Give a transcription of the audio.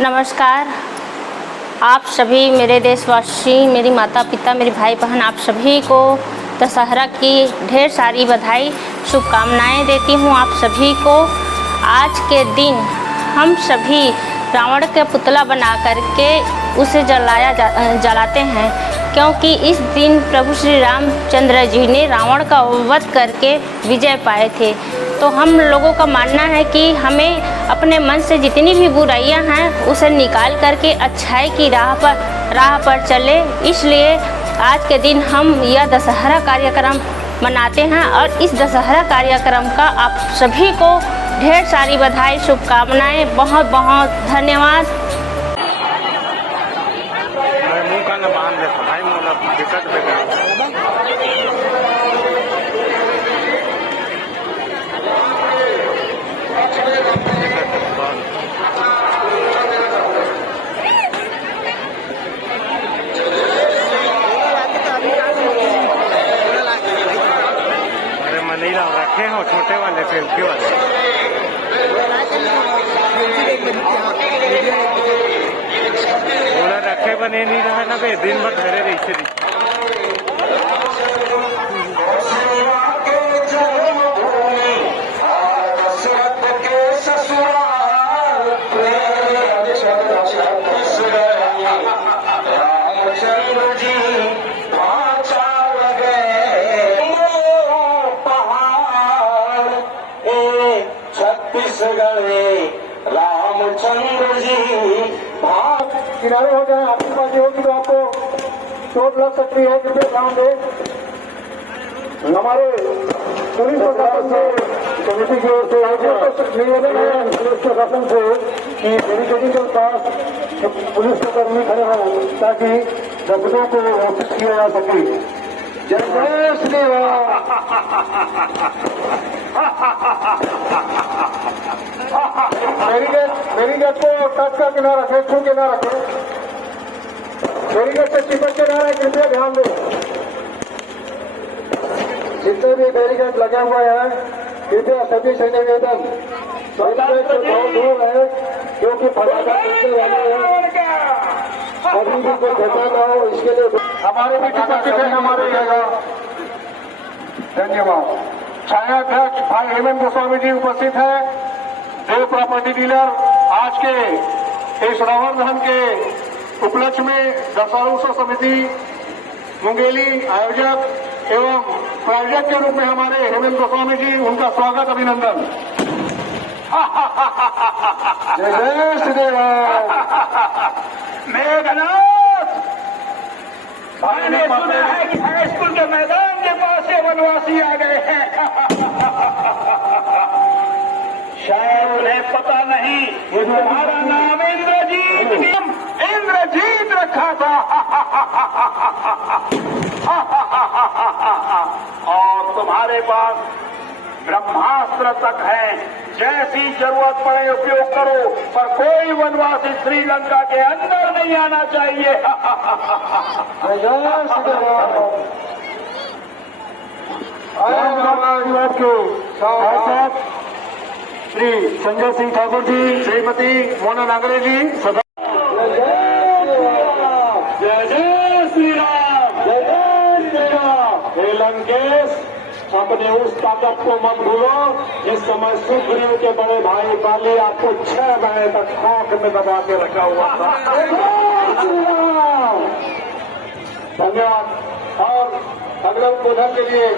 नमस्कार। आप सभी मेरे देशवासी, मेरी माता पिता, मेरे भाई बहन, आप सभी को दशहरा की ढेर सारी बधाई, शुभकामनाएं देती हूँ आप सभी को। आज के दिन हम सभी रावण का पुतला बना करके उसे जलाते हैं, क्योंकि इस दिन प्रभु श्री रामचंद्र जी ने रावण का वध करके विजय पाए थे। तो हम लोगों का मानना है कि हमें अपने मन से जितनी भी बुराइयां हैं उसे निकाल करके अच्छाई की राह पर चले। इसलिए आज के दिन हम यह दशहरा कार्यक्रम मनाते हैं और इस दशहरा कार्यक्रम का आप सभी को ढेर सारी बधाई, शुभकामनाएं, बहुत बहुत धन्यवाद। नहीं रखे हो छोटे वाले सेल्फी वाले बोला रखे बने नहीं रहा ना बे, दिन भर घरे रही थी। रामचंद्र जी किनारे हो जाए, आपकी बातें होगी तो आपको चोट लग सकती है, कृपया ध्यान दें। हमारे पुलिस प्रशासन से कमेटी की ओर से निवेदन है पुलिस प्रशासन से कि बैरिकेडिंग के पास पुलिस के कर्मी खड़े हों ताकि दर्शकों को घोषित किया जा सके। जय श्री राम। बैरिकेड को टच करके ना रखे, छू के ना रखे। बैरिकेड से चिपक के ना रहे, कृपया ध्यान दें। जितने भी बैरिकेड लगे हुए हैं कृपया सभी से निवेदन बैरिकेड से बहुत दूर है, क्योंकि फटाखा फूटने वाले हैं। अभी भी कोई घटना ना हो इसके लिए हमारे भी टिकट हमारे रहेगा। धन्यवाद। छायाध्यक्ष भाई हेमंत गोस्वामी जी उपस्थित है। देव प्रॉपर्टी डीलर आज के इस रावण दहन के उपलक्ष्य में दशहरा उत्सव समिति मुंगेली आयोजक एवं प्रायोजक के रूप में हमारे हेमंत गोस्वामी जी, उनका स्वागत, अभिनंदन। जय श्री राम। मेघनाथ, मैंने सुना है कि हाई स्कूल के मैदान के पास से वनवासी आ गए हैं। शायद उन्हें पता नहीं कि तुम्हारा नाम इंद्रजीत रखा था। और तुम्हारे पास ब्रह्मास्त्र तक है, जैसी जरूरत पड़े उपयोग करो, पर कोई वनवासी श्रीलंका के अंदर नहीं आना चाहिए। श्री संजय सिंह ठाकुर जी, श्रीमती मोना नागरे जी, सदा जय जय श्री राम, जय जय श्री राम। हे लंकेश, अपने उस ताकत को मत भूलो जिस समय सुग्रीव के बड़े भाई बाली आपको 6 महीने तक खाक में दबा के रखा हुआ था। धन्यवाद। और अगले उद्बोधन के लिए